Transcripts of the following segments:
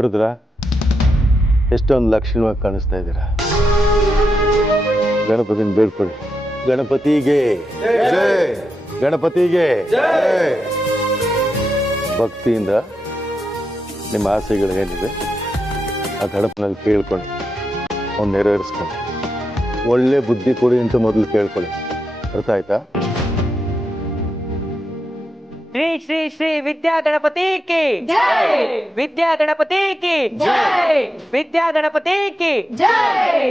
ನೋಡಿದ್ರ ಎಷ್ಟೊಂದು ಲಕ್ಷಣವಾಗಿ ಕಾಣಿಸ್ತಾ ಇದ್ದೀರಾ. ಗಣಪತಿನ ಬೇಡ್ಕೊಳ್ಳಿ. ಗಣಪತಿಗೆ ಗಣಪತಿಗೆ ಭಕ್ತಿಯಿಂದ ನಿಮ್ಮ ಆಸೆಗಳೇನಿದೆ ಆ ಗಣಪನಲ್ಲಿ ಕೇಳ್ಕೊಂಡು ಅವ್ನು ನೆರವೇರಿಸ್ಕೊಂಡು ಒಳ್ಳೆ ಬುದ್ಧಿ ಕೊಡಿ ಅಂತ ಮೊದಲು ಕೇಳ್ಕೊಳ್ಳಿ. ಅರ್ಥ ಆಯ್ತಾ? ಶ್ರೀ ಶ್ರೀ ಶ್ರೀ ವಿದ್ಯಾ ಗಣಪತಿ ಕಿ ಜೈ, ವಿದ್ಯಾ ಗಣಪತಿ ಕಿ ಜೈ, ವಿದ್ಯಾ ಗಣಪತಿ ಕಿ ಜೈ.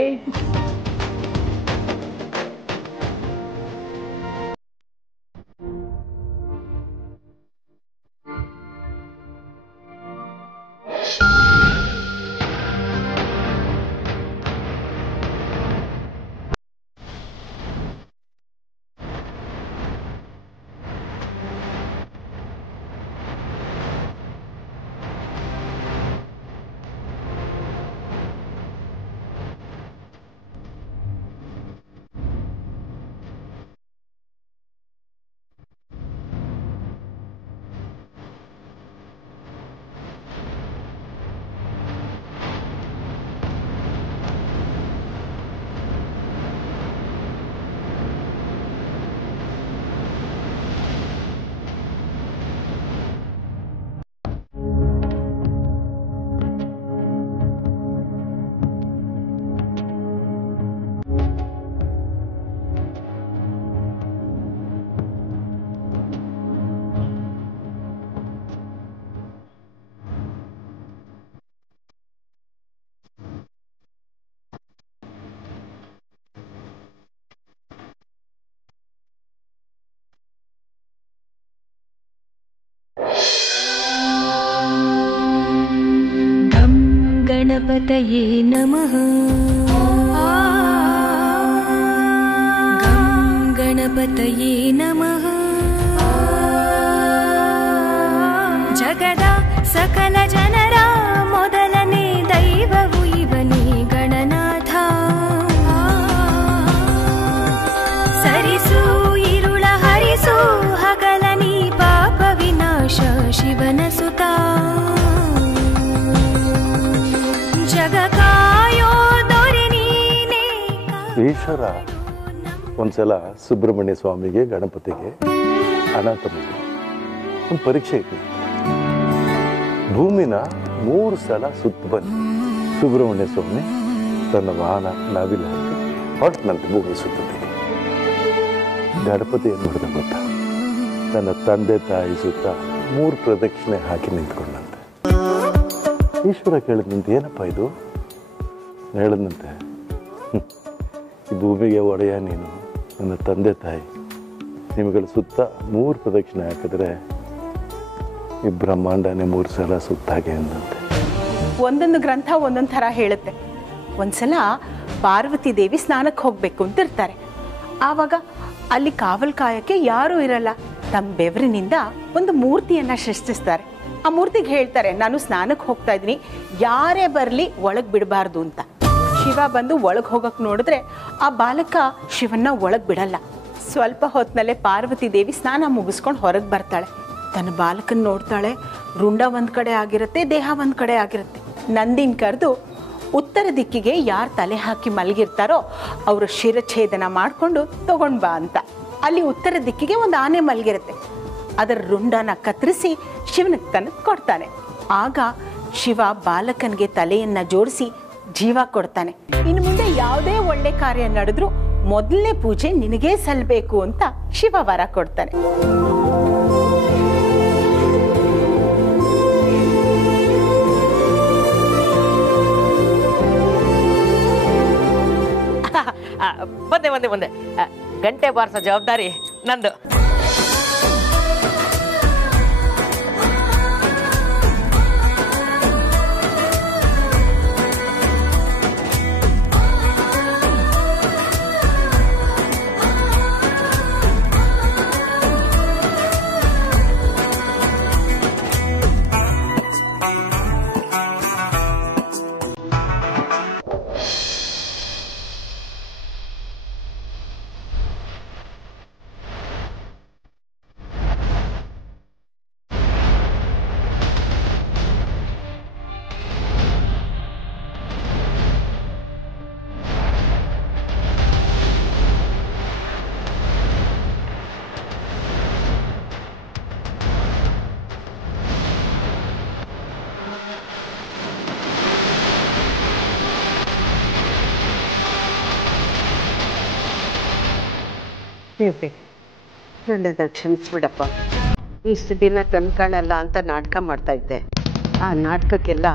गणपतये नमः। गणपतये नमः। जगदा सकल जनरा मोदलने दैववु इवने गणनाथ। सरिसु इरुळ हरिसु हगलनी पाप विनाश शिवन सुता। ಈಶ್ವರ ಒಂದ್ಸಲ ಸುಬ್ರಹ್ಮಣ್ಯ ಸ್ವಾಮಿಗೆ ಗಣಪತಿಗೆ ಅನಾಥ ಮಗು ಒಂದು ಪರೀಕ್ಷೆ ಇತ್ತು. ಭೂಮಿನ 3 ಸಲ ಸುತ್ತ ಬನ್ನಿ. ಸುಬ್ರಹ್ಮಣ್ಯ ಸ್ವಾಮಿ ತನ್ನ ವಾಹನ ನಾವಿಲ್ಲ ಹೊರಟಿನಂತೆ ಭೂಮಿ ಸುತ್ತದಿಗೆ. ಗಣಪತಿ ಏನು ಮಾಡಿದ ಗೊತ್ತಾ? ತನ್ನ ತಂದೆ ತಾಯಿ ಸುತ್ತ 3 ಪ್ರದಕ್ಷಿಣೆ ಹಾಕಿ ನಿಂತ್ಕೊಂಡಂತೆ. ಈಶ್ವರ ಕೇಳಿದಂತೆ ಏನಪ್ಪ ಇದು? ಹೇಳಿದಂತೆ ಈ ಭೂಮಿಗೆ ಒಡೆಯ ನೀನು, ನನ್ನ ತಂದೆ ತಾಯಿ, ನಿಮಗಳ ಸುತ್ತ 3 ಪ್ರದಕ್ಷಿಣೆ ಹಾಕಿದ್ರೆ ಈ ಬ್ರಹ್ಮಾಂಡನೇ 3 ಸಲ ಸುತ್ತಾಗೆ ಅಂದಂತೆ. ಒಂದೊಂದು ಗ್ರಂಥ ಒಂದೊಂದು ಥರ ಹೇಳುತ್ತೆ. ಒಂದ್ಸಲ ಪಾರ್ವತಿ ದೇವಿ ಸ್ನಾನಕ್ಕೆ ಹೋಗ್ಬೇಕು ಅಂತ ಇರ್ತಾರೆ. ಆವಾಗ ಅಲ್ಲಿ ಕಾವಲ್ ಕಾಯಕ್ಕೆ ಯಾರೂ ಇರಲ್ಲ. ತಮ್ಮ ಬೆವರಿನಿಂದ ಒಂದು ಮೂರ್ತಿಯನ್ನ ಸೃಷ್ಟಿಸ್ತಾರೆ. ಆ ಮೂರ್ತಿಗೆ ಹೇಳ್ತಾರೆ, ನಾನು ಸ್ನಾನಕ್ಕೆ ಹೋಗ್ತಾ ಇದ್ದೀನಿ, ಯಾರೇ ಬರಲಿ ಒಳಗೆ ಬಿಡಬಾರ್ದು ಅಂತ. ಶಿವ ಬಂದು ಒಳಗೆ ಹೋಗಕ್ಕೆ ನೋಡಿದ್ರೆ ಆ ಬಾಲಕ ಶಿವನ್ನ ಒಳಗೆ ಬಿಡಲ್ಲ. ಸ್ವಲ್ಪ ಹೊತ್ತಿನಲ್ಲೇ ಪಾರ್ವತಿ ದೇವಿ ಸ್ನಾನ ಮುಗಿಸ್ಕೊಂಡು ಹೊರಗೆ ಬರ್ತಾಳೆ. ತನ್ನ ಬಾಲಕನ ನೋಡ್ತಾಳೆ. ರುಂಡ ಒಂದು ಕಡೆ ಆಗಿರುತ್ತೆ, ದೇಹ ಒಂದು ಕಡೆ ಆಗಿರುತ್ತೆ. ನಂದಿನ ಕರೆದು ಉತ್ತರ ದಿಕ್ಕಿಗೆ ಯಾರು ತಲೆ ಹಾಕಿ ಮಲಗಿರ್ತಾರೋ ಅವರು ಶಿರಛೇದನ ಮಾಡಿಕೊಂಡು ತಗೊಂಡು ಬಾ ಅಂತ. ಅಲ್ಲಿ ಉತ್ತರ ದಿಕ್ಕಿಗೆ ಒಂದು ಆನೆ ಮಲಗಿರುತ್ತೆ. ಅದರ ರುಂಡನ ಕತ್ತರಿಸಿ ಶಿವನಿಗೆ ತನಗೆ ಕೊಡ್ತಾನೆ. ಆಗ ಶಿವ ಬಾಲಕನಿಗೆ ತಲೆಯನ್ನ ಜೋಡಿಸಿ ಜೀವ ಕೊಡ್ತಾನೆ. ಇನ್ನು ಮುಂದೆ ಯಾವುದೇ ಒಳ್ಳೆ ಕಾರ್ಯ ನಡೆದ್ರು ಮೊದಲನೇ ಪೂಜೆ ನಿನಗೇ ಸಲ್ಲಬೇಕು ಅಂತ ಶಿವ ವರ ಕೊಡ್ತಾನೆ. ಬಂದೆ ಗಂಟೆ ಬಾರಿಸೋ ಜವಾಬ್ದಾರಿ ನಂದು. ನನ್ನನ್ನು ಕ್ಷಮಿಸ್ಬಿಡಪ್ಪ. ಇಷ್ಟು ದಿನ ಕಣ್ಕಾಣಲ್ಲ ಅಂತ ನಾಟಕ ಮಾಡ್ತಾ ಇದ್ದೆ. ಆ ನಾಟಕಕ್ಕೆಲ್ಲ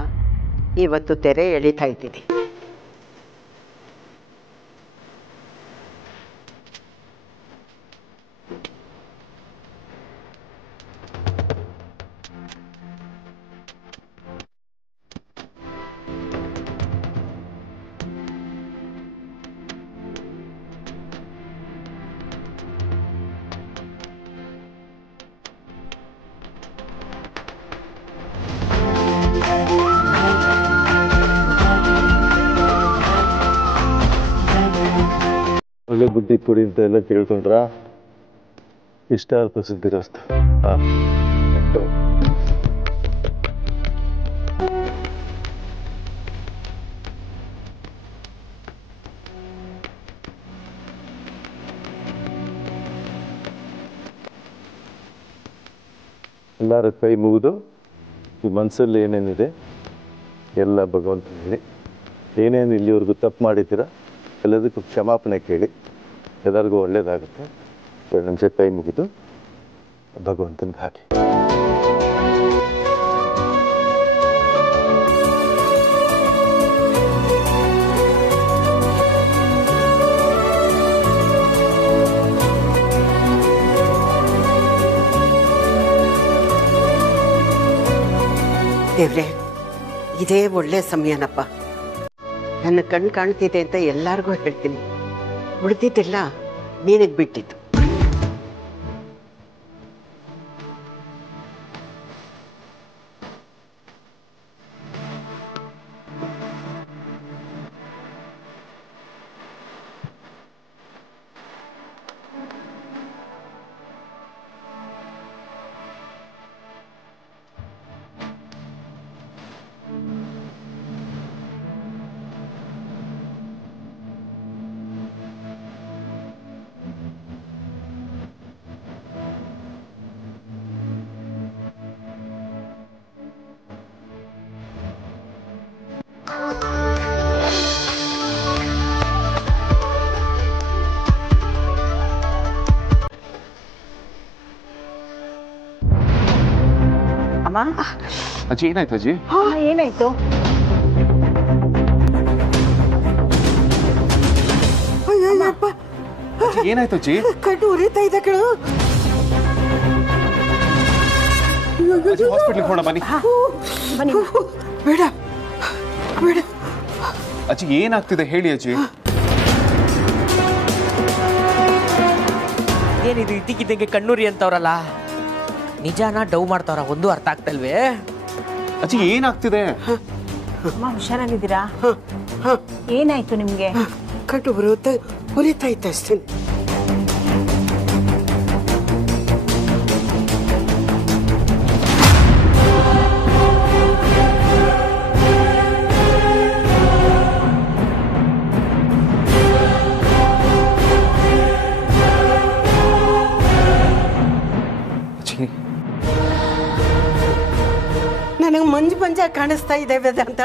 ಇವತ್ತು ತೆರೆ ಎಳಿತಾ ಇದ್ದೀನಿ. ಒಳ್ಳೆ ಬುದ್ಧಿ ಕೊಡಿ ಅಂತ ಎಲ್ಲ ಕೇಳ್ಕೊಂಡ್ರ ಇಷ್ಟ ಅಲ್ಪ ಸುದ್ದಿರಸ್ತು. ಎಲ್ಲರ ಕೈ ಮುಗಿದು ಈ ಮನಸ್ಸಲ್ಲಿ ಏನೇನಿದೆ ಎಲ್ಲ ಭಗವಂತನ ಹೇಳಿ, ಏನೇನು ಇಲ್ಲಿವರೆಗೂ ತಪ್ಪು ಮಾಡಿದ್ದೀರಾ ಎಲ್ಲದಕ್ಕೂ ಕ್ಷಮಾಪಣೆ ಕೇಳಿ, ಎಲ್ಲರಿಗೂ ಒಳ್ಳೇದಾಗುತ್ತೆ. 2 ನಿಮಿಷ ಕೈ ಮುಗಿದು ಭಗವಂತನಿಗೆ ಹಾಕಿ. ದೇವ್ರೆ, ಇದೇ ಒಳ್ಳೆ ಸಮಯನಪ್ಪ. ನನ್ನ ಕಣ್ಣು ಕಾಣ್ತಿದೆ ಅಂತ ಎಲ್ಲರಿಗೂ ಹೇಳ್ತೀನಿ. ಉಳಿದಿದ್ದೆಲ್ಲ ನಿನಗೆ ಬಿಟ್ಟಿದ್ದು. ಅಜ್ಜಿ ಏನಾಯ್ತು ಅಜ್ಜಿ? ಏನಾಯ್ತು? ಏನಾಯ್ತು ಅಜ್ಜಿ? ಕಣ್ಣು ಉರಿತಾ ಇದೆ ಕಣ. ಹಾಸ್ಪಿಟ್ಲಿಗೆ ಹೋಗೋಣ ಬನ್ನಿ. ಬೇಡ ಬೇಡ ಅಜ್ಜಿ ಏನಾಗ್ತಿದೆ ಹೇಳಿ ಅಜ್ಜಿ. ಏನಿದು ಇದ್ದಕ್ಕಿದ್ದಂಗೆ ಕಣ್ಣೂರಿ ಅಂತವ್ರಲ್ಲ, ನಿಜಾನ ಡವ್ ಮಾಡ್ತಾವ್ರ? ಒಂದು ಅರ್ಥ ಆಗ್ತಲ್ವೇ? ಅಜ್ಜಿ ಏನಾಗ್ತಿದೆ? ಅಮ್ಮ ಹುಷಾರಾಗಿದ್ದೀರಾ? ಏನಾಯ್ತು ನಿಮ್ಗೆ? ಕಣ್ಣು ಉರಿತಾ ಇತ್ತು ಅಷ್ಟೇ. ನನಗೆ ಮಂಜು ಮಂಜ ಕಾಣಿಸ್ತಾ ಇದೆ ವೇದಾಂತ.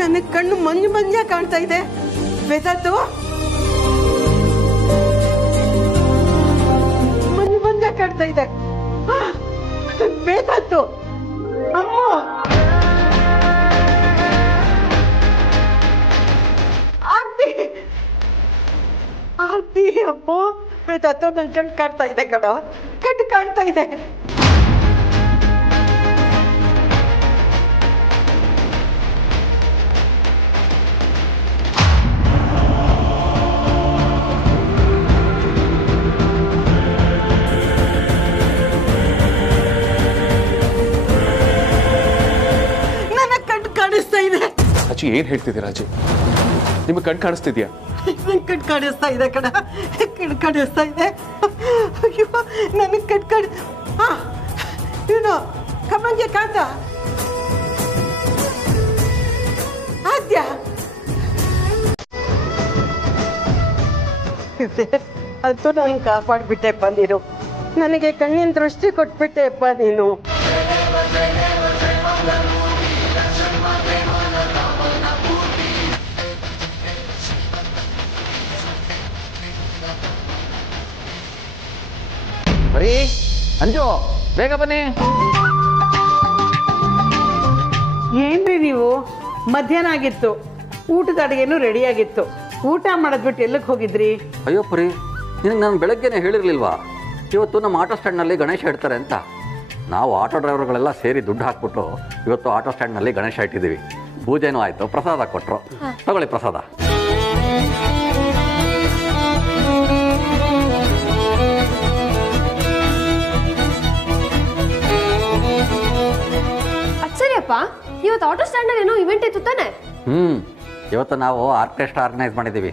ನನಗೆ ಕಣ್ಣು ಮಂಜು ಮಂಜ ಕಾಣ್ತಾ ಇದೆ ವೇದಾಂತು. ಮಂಜು ಮಂಜ ಕಾಣ್ತಾ ಇದೆ ವೇದಾಂತು. ಅಮ್ಮ ಆರ್ತಿ ಅಮ್ಮ, ವೇದಾಂತು ನನ್ ಕಣ್ಣು ಕಾಣ್ತಾ ಇದೆ ಕಣ, ಕಣ್ಣು ಕಾಣ್ತಾ ಇದೆ. ನನ್ನ ಕಣ್ಣು ಕಾಣಿಸ್ತಾ ಇದೆ. ಅಜ್ಜಿ ಏನ್ ಹೇಳ್ತಿದ್ದೀರಾ ಅಜ್ಜಿ? ನಿಮಗೆ ಕಣ್ಣು ಕಾಣಿಸ್ತಿದ್ಯಾ? ಕಣ್ಣು ಕಾಣಿಸ್ತಾ ಇದೆ ಕಣ, ಕಣ್ಣು ಕಾಣಿಸ್ತಾ ಇದೆ. ಅಯ್ಯೋ ನನಗೆ ಕಣ್ಣು ಇವನು ಕಮ್ಮಂಗೆ ಕಾಂತ ಆದ್ಯ ಅಂತೂ ನನಗೆ ಕಾಪಾಡ್ಬಿಟ್ಟೆಪ್ಪ ನೀನು. ನನಗೆ ಕಣ್ಣಿನ ದೃಷ್ಟಿ ಕೊಟ್ಬಿಟ್ಟೆಪ್ಪ ನೀನು. ಬರೀ ಅಂಜು ಬೇಗ ಬನ್ನಿ. ಏನ್ರಿ ನೀವು ಮಧ್ಯಾಹ್ನ ಆಗಿತ್ತು, ಊಟದ ಅಡುಗೆನೂ ರೆಡಿಯಾಗಿತ್ತು, ಊಟ ಮಾಡೋದ್ಬಿಟ್ಟು ಎಲ್ಲಕ್ಕೆ ಹೋಗಿದ್ರಿ? ಅಯ್ಯೋ ಪರಿ, ನಿನಗೆ ನಾನು ಬೆಳಗ್ಗೆನೆ ಹೇಳಿರ್ಲಿಲ್ವಾ ಇವತ್ತು ನಮ್ಮ ಆಟೋ ಸ್ಟ್ಯಾಂಡ್ನಲ್ಲಿ ಗಣೇಶ ಇಡ್ತಾರೆ ಅಂತ? ನಾವು ಆಟೋ ಡ್ರೈವರ್ಗಳೆಲ್ಲ ಸೇರಿ ದುಡ್ಡು ಹಾಕ್ಬಿಟ್ಟು ಇವತ್ತು ಆಟೋ ಸ್ಟ್ಯಾಂಡ್ನಲ್ಲಿ ಗಣೇಶ ಇಟ್ಟಿದ್ದೀವಿ. ಪೂಜೆನೂ ಆಯಿತು, ಪ್ರಸಾದ ಕೊಟ್ಟರು. ತಗೊಳ್ಳಿ ಪ್ರಸಾದ. ಸರಿಯಪ್ಪ, ಇವತ್ತು ಆಟೋ ಸ್ಟ್ಯಾಂಡಲ್ಲಿ ಏನೋ ಇವೆಂಟ್ ಇತ್ತು ತಾನೆ? ಇವತ್ತು ನಾವು ಆರ್ಕೆಸ್ಟ್ರಾ ಆರ್ಗನೈಸ್ ಮಾಡಿದ್ದೀವಿ.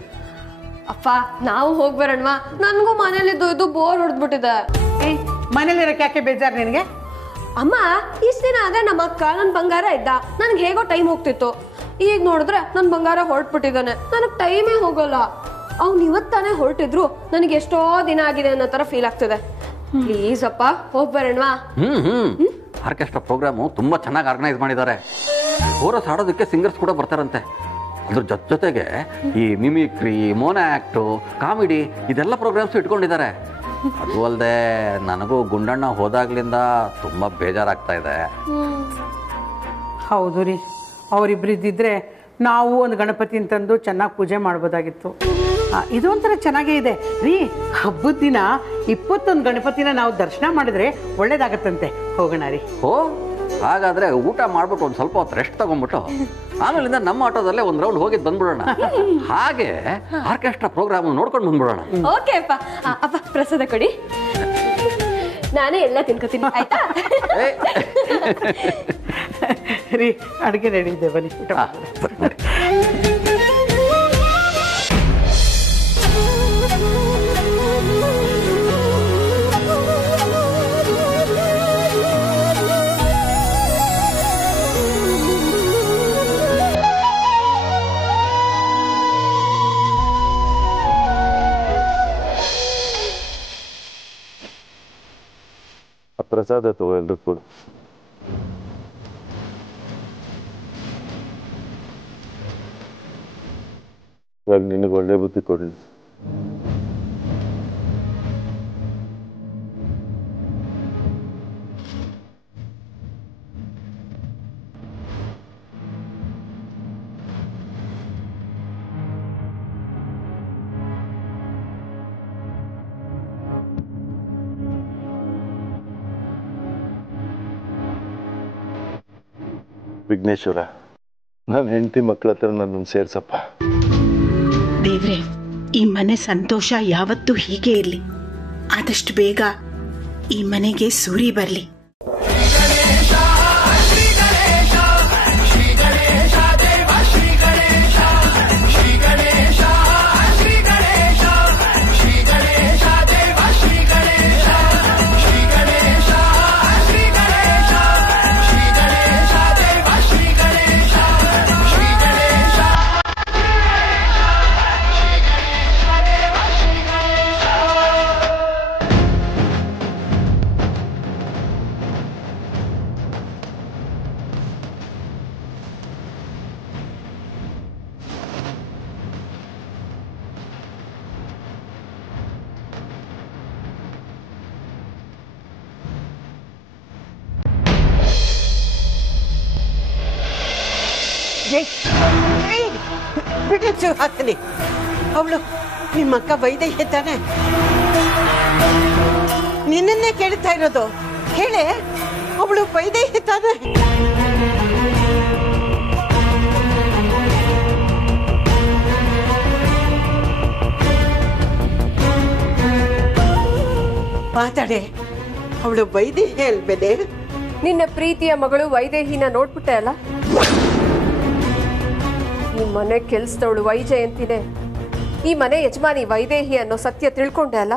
ಅಪ್ಪ ನಾವು ಹೋಗಿ ಬರೋಣವಾ? ನನಗೂ ಮನೇಲಿ ಇದು ಬೋರ್ ಹೊಡೆದ್ಬಿಟ್ಟಿದೆ. ಮನೇಲಿರಕ್ಕೆ ಯಾಕೆ ಬೇಜಾರು ನಿನಗೆ? ಅಮ್ಮ, ಇಷ್ಟು ದಿನ ಆದ್ರೆ ನಮ್ಮ ಅಕ್ಕ ನನ್ನ ಬಂಗಾರ ಇದ್ದ, ನನ್ಗೆ ಹೇಗೋ ಟೈಮ್ ಹೋಗ್ತಿತ್ತು. ಈಗ ನೋಡಿದ್ರೆ ನನ್ನ ಬಂಗಾರ ಹೊರಟ್ಬಿಟ್ಟಿದ್ದಾನೆ, ನನಗೆ ಟೈಮೇ ಹೋಗಲ್ಲ. ಅವ್ನು ಇವತ್ತಾನೆ ಹೊರಟಿದ್ರು ನನಗೆ ಎಷ್ಟೋ ದಿನ ಆಗಿದೆ ಅನ್ನೋ ತರ ಫೀಲ್ ಆಗ್ತಿದೆ. ಪ್ಲೀಸ್ ಅಪ್ಪ ಹೋಗಿ ಬರೋಣವಾ? ಆರ್ಕೆಸ್ಟ್ರಾ ಪ್ರೋಗ್ರಾಮು ತುಂಬ ಚೆನ್ನಾಗಿ ಆರ್ಗನೈಸ್ ಮಾಡಿದ್ದಾರೆ. ಕೋರಸ್ ಹಾಡೋದಕ್ಕೆ ಸಿಂಗರ್ಸ್ ಕೂಡ ಬರ್ತಾರಂತೆ. ಅದ್ರ ಜೊತೆಗೆ ಈ ಮಿಮಿಕ್ರಿ, ಮೋನೋ ಆ್ಯಕ್ಟು, ಕಾಮಿಡಿ ಇದೆಲ್ಲ ಪ್ರೋಗ್ರಾಮ್ಸ್ ಇಟ್ಕೊಂಡಿದ್ದಾರೆ. ಅದು ಅಲ್ಲದೆ ನನಗೂ ಗುಂಡಣ್ಣ ಹೋದಾಗ್ಲಿಂದ ತುಂಬ ಬೇಜಾರಾಗ್ತಾ ಇದೆ. ಹೌದು ರೀ, ಅವರಿಬ್ರು ಇದ್ದಿದ್ರೆ ನಾವು ಒಂದು ಗಣಪತಿನ ತಂದು ಚೆನ್ನಾಗಿ ಪೂಜೆ ಮಾಡ್ಬೋದಾಗಿತ್ತು. ಇದು ಒಂಥರ ಚೆನ್ನಾಗೇ ಇದೆ ರೀ. ಹಬ್ಬದ ದಿನ 21 ಗಣಪತಿನ ನಾವು ದರ್ಶನ ಮಾಡಿದ್ರೆ ಒಳ್ಳೇದಾಗತ್ತಂತೆ. ಹೋಗೋಣ ರೀ. ಓ, ಹಾಗಾದ್ರೆ ಊಟ ಮಾಡ್ಬಿಟ್ಟು ಒಂದು ಸ್ವಲ್ಪ ಹೊತ್ತು ರೆಸ್ಟ್ ತಗೊಂಡ್ಬಿಟ್ಟು ಆಮೇಲಿಂದ ನಮ್ಮ ಆಟೋದಲ್ಲೇ ಒಂದು ರೌಂಡ್ ಹೋಗಿದ್ದು ಬಂದ್ಬಿಡೋಣ. ಹಾಗೆ ಆರ್ಕೆಸ್ಟ್ರಾ ಪ್ರೋಗ್ರಾಮ್ ನೋಡ್ಕೊಂಡು ಬಂದ್ಬಿಡೋಣ. ಓಕೆ ಅಪ್ಪ. ಅಪ್ಪ ಪ್ರಸಾದ ಕೊಡಿ, ನಾನೇ ಎಲ್ಲ ತಿನ್ಕೋತೀನಿ ಆಯ್ತಾ? ರೀ, ಅಡುಗೆ ರೆಡಿ ಇದೆ, ಬನ್ನಿ ಊಟ. ಪ್ರಸಾದ ತಗೋ, ಎಲ್ರು ಕೂಡ. ಇವಾಗ ನಿನಗೆ ಒಳ್ಳೆ ಬುದ್ಧಿ ಕೊಡಲಿ. ವಿಘ್ನೇಶ್ವರ, ನನ್ನ ಹೆಂಡತಿ ಮಕ್ಕಳ ಹತ್ರ ನನ್ನನ್ನು ಸೇರ್ಸಪ್ಪ. ದೇವ್ರೆ, ಈ ಮನೆ ಸಂತೋಷ ಯಾವತ್ತೂ ಹೀಗೆ ಇರಲಿ. ಆದಷ್ಟು ಬೇಗ ಈ ಮನೆಗೆ ಸೂರಿ ಬರಲಿ. ಬಿಟ್ಟು ಹಾಕ್ತೀನಿ. ಅವಳು ನಿಮ್ಮ ಅಕ್ಕ ವೈದ್ಯ ತಾನೆ? ನಿನ್ನನ್ನೇ ಕೇಳ್ತಾ ಇರೋದು. ಹೇಳೆ, ಅವಳು ವೈದ್ಯ ತಾನೆ? ಮಾತಾಡೆ, ಅವಳು ವೈದ್ಯ ಹೇಳ್ಬೇನೆ? ನಿನ್ನ ಪ್ರೀತಿಯ ಮಗಳು ವೈದೇಹಿನ ನೋಡ್ಬಿಟ್ಟೆ ಅಲ್ಲ? ಈ ಮನೆ ಕೆಲ್ಸದವಳು ವೈಜಯಂತಿನೇ ಈ ಮನೆ ಯಜಮಾನಿ ವೈದೇಹಿ ಅನ್ನೋ ಸತ್ಯ ತಿಳ್ಕೊಂಡೆ ಅಲ್ಲ?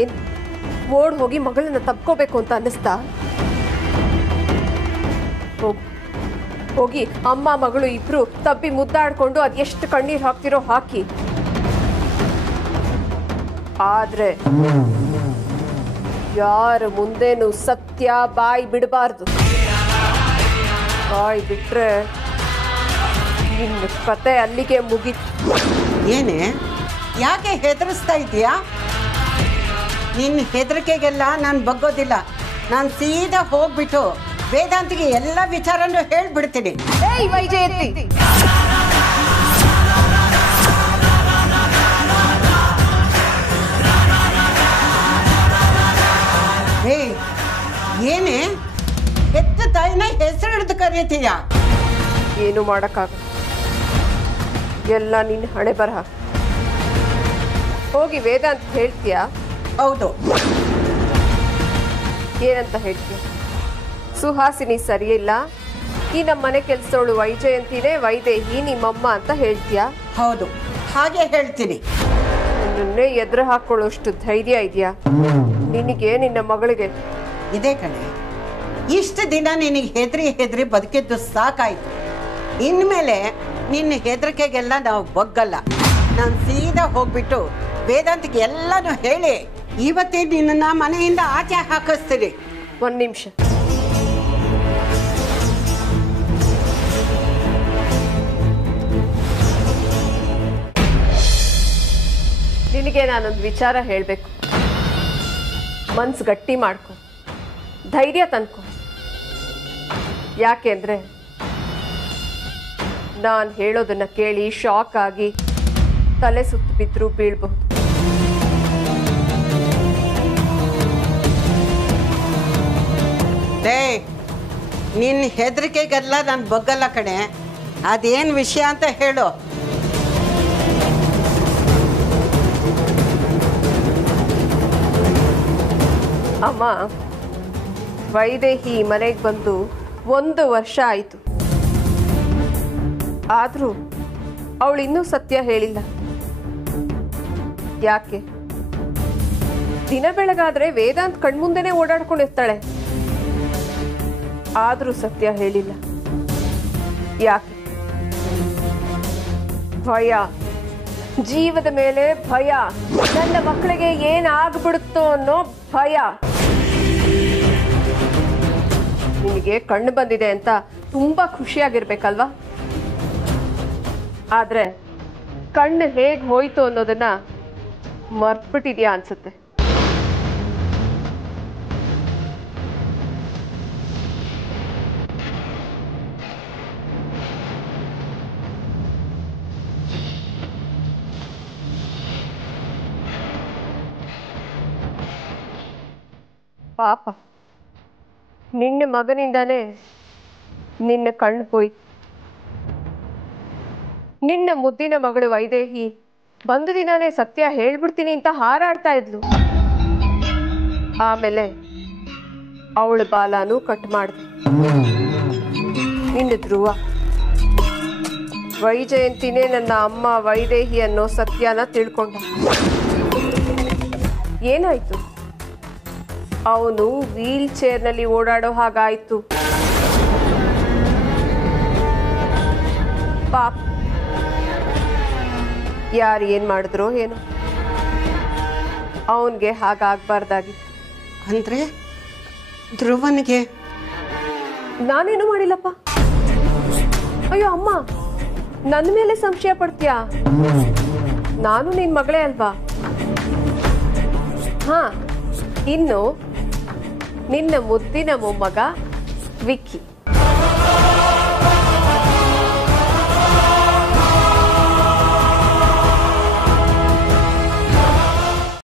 ಏನ್ ಓಡ್ ಹೋಗಿ ಮಗಳನ್ನ ತಪ್ಕೋಬೇಕು ಅಂತ ಅನ್ನಿಸ್ತಾ? ಹೋಗಿ ಅಮ್ಮ ಮಗಳು ಇಬ್ರು ತಪ್ಪಿ ಮುದ್ದಾಡ್ಕೊಂಡು ಅದೆಷ್ಟು ಕಣ್ಣೀರ್ ಹಾಕ್ತಿರೋ ಹಾಕಿ. ಆದ್ರೆ ಯಾರ ಮುಂದೇನು ಸತ್ಯ ಬಾಯಿ ಬಿಡಬಾರ್ದು. ಬಾಯಿ ಬಿಟ್ರೆ ನಿನ್ನ ಕತೆ ಅಲ್ಲಿಗೆ ಮುಗೀತು. ಏನೇ ಯಾಕೆ ಹೆದರಿಸ್ತಾ ಇದೀಯಾ? ನಿನ್ನ ಹೆದರಿಕೆಗೆಲ್ಲ ನಾನು ಬಗ್ಗೋದಿಲ್ಲ. ನಾನು ಸೀದಾ ಹೋಗ್ಬಿಟ್ಟು ವೇದಾಂತಿಗೆ ಎಲ್ಲ ವಿಚಾರನೂ ಹೇಳ್ಬಿಡ್ತೀನಿ. ಏಯ್ ವೈಜಯಂತಿ, ಏನೇ ಹೆತ್ತ ತಾಯಿನ ಹೆಸರು ಹಿಡಿದು ಕರೀತೀಯ? ಏನು ಮಾಡೋಕ್ಕಾಗಲ್ಲ, ಎಲ್ಲ ನಿನ್ನ ಹಣೆ ಬರಹ. ಹೋಗಿ ವೇದಾಂತ ಹೇಳ್ತೀಯಾ? ಹೌದು. ಏನಂತ ಹೇಳ್ತೀಯ? ಸುಹಾಸಿನಿ ಸರಿಯಿಲ್ಲ, ಈ ನಮ್ಮ ಮನೆ ಕೆಲಸದವಳು ವೈಜಯಂತಿನೇ ವೈದೇಹಿ ನಿಮ್ಮಮ್ಮ ಅಂತ ಹೇಳ್ತೀಯಾ? ಹೌದು, ಹಾಗೆ ಹೇಳ್ತೀನಿ. ನಿನ್ನೆ ಎದುರು ಹಾಕೊಳ್ಳೋಷ್ಟು ಧೈರ್ಯ ಇದೆಯಾ ನಿನಗೆ, ನಿನ್ನ ಮಗಳಿಗೆ? ಇದೇ ಕಣೆ, ಇಷ್ಟು ದಿನ ನಿನಗೆ ಹೆದರಿ ಬದುಕಿದ್ದು ಸಾಕಾಯ್ತು. ಇನ್ಮೇಲೆ ನಿನ್ನ ಹೆದರಿಕೆಗೆಲ್ಲ ನಾವು ಬಗ್ಗಲ್ಲ. ನಾನು ಸೀದಾ ಹೋಗ್ಬಿಟ್ಟು ವೇದಾಂತಿಗೆ ಎಲ್ಲನೂ ಹೇಳಿ ಇವತ್ತೇ ನಿನ್ನ ಮನೆಯಿಂದ ಆಚೆ ಹಾಕಿಸ್ತೀನಿ. ಒಂದು ನಿಮಿಷ. ನಿನಗೆ ನಾನೊಂದು ವಿಚಾರ ಹೇಳಬೇಕು. ಮನ್ಸು ಗಟ್ಟಿ ಮಾಡ್ಕೊ, ಧೈರ್ಯ ತಂದ್ಕೊ. ಯಾಕೆ ಅಂದರೆ ನಾನು ಹೇಳೋದನ್ನ ಕೇಳಿ ಶಾಕ್ ಆಗಿ ತಲೆ ಸುತ್ತು ಬಿದ್ದರೂ ಬೀಳ್ಬಹುದು. ನಿನ್ನ ಹೆದರಿಕೆಗೆಲ್ಲ ನಾನು ಬಗ್ಗಲ್ಲ ಕಣೆ. ಅದೇನು ವಿಷಯ ಅಂತ ಹೇಳು. ಅಮ್ಮ, ವೈದೇಹಿ ಮನೆಗೆ ಬಂದು 1 ವರ್ಷ ಆಯಿತು. ಆದರೂ ಅವಳು ಇನ್ನೂ ಸತ್ಯ ಹೇಳಿಲ್ಲ. ಯಾಕೆ? ದಿನ ಬೆಳಗಾದ್ರೆ ವೇದಾಂತ್ ಕಣ್ಮುಂದೆನೇ ಓಡಾಡ್ಕೊಂಡಿರ್ತಾಳೆ. ಆದರೂ ಸತ್ಯ ಹೇಳಿಲ್ಲ. ಯಾಕೆ? ಭಯ, ಜೀವದ ಮೇಲೆ ಭಯ. ನನ್ನ ಮಕ್ಕಳಿಗೆ ಏನಾಗ್ಬಿಡುತ್ತೋ ಅನ್ನೋ ಭಯ. ನಿಮಗೆ ಕಣ್ಣು ಬಂದಿದೆ ಅಂತ ತುಂಬಾ ಖುಷಿಯಾಗಿರ್ಬೇಕಲ್ವಾ? ಆದ್ರೆ ಕಣ್ಣು ಹೇಗೆ ಹೋಯ್ತು ಅನ್ನೋದನ್ನ ಮರ್ತ್ಬಿಟ್ಟಿದ್ಯಾ ಅನ್ಸುತ್ತೆ. ಪಾಪ, ನಿನ್ನ ಮಗನಿಂದಾನೇ ನಿನ್ನ ಕಣ್ಣು ಹೋಯ್ತು. ನಿನ್ನ ಮುದ್ದಿನ ಮಗಳು ವೈದೇಹಿ ಬಂದ ದಿನಾನೇ ಸತ್ಯ ಹೇಳ್ಬಿಡ್ತೀನಿ ಅಂತ ಹಾರಾಡ್ತಾ ಇದ್ಲು. ಆಮೇಲೆ ಅವಳ ಬಾಲನೂ ಕಟ್ ಮಾಡಿದೆ. ನಿನ್ನ ಧ್ರುವ ವೈಜಯಂತಿನೇ ನನ್ನ ಅಮ್ಮ ವೈದೇಹಿ ಅನ್ನೋ ಸತ್ಯನ ತಿಳ್ಕೊಂಡ. ಏನಾಯ್ತು? ಅವನು ವೀಲ್ ಚೇರ್ನಲ್ಲಿ ಓಡಾಡೋ ಹಾಗಾಯ್ತು. ಪಾಪ, ಯಾರು ಏನ್ ಮಾಡಿದ್ರೋ ಏನೋ, ಅವನ್ಗೆ ಹಾಗಾಗ್ಬಾರ್ದಾಗಿತ್ತು. ಅಂದ್ರೆ ಧ್ರುವನಿಗೆ? ನಾನೇನು ಮಾಡಿಲ್ಲಪ್ಪ. ಅಯ್ಯೋ ಅಮ್ಮ, ನನ್ನ ಮೇಲೆ ಸಂಶಯ ಪಡ್ತೀಯಾ? ನಾನು ನಿನ್ ಮಗಳೇ ಅಲ್ವಾ? ಹಾ, ಇನ್ನು ನಿನ್ನ ಮುದ್ದಿನ ಮೊಮ್ಮಗ ವಿಕ್ಕಿ.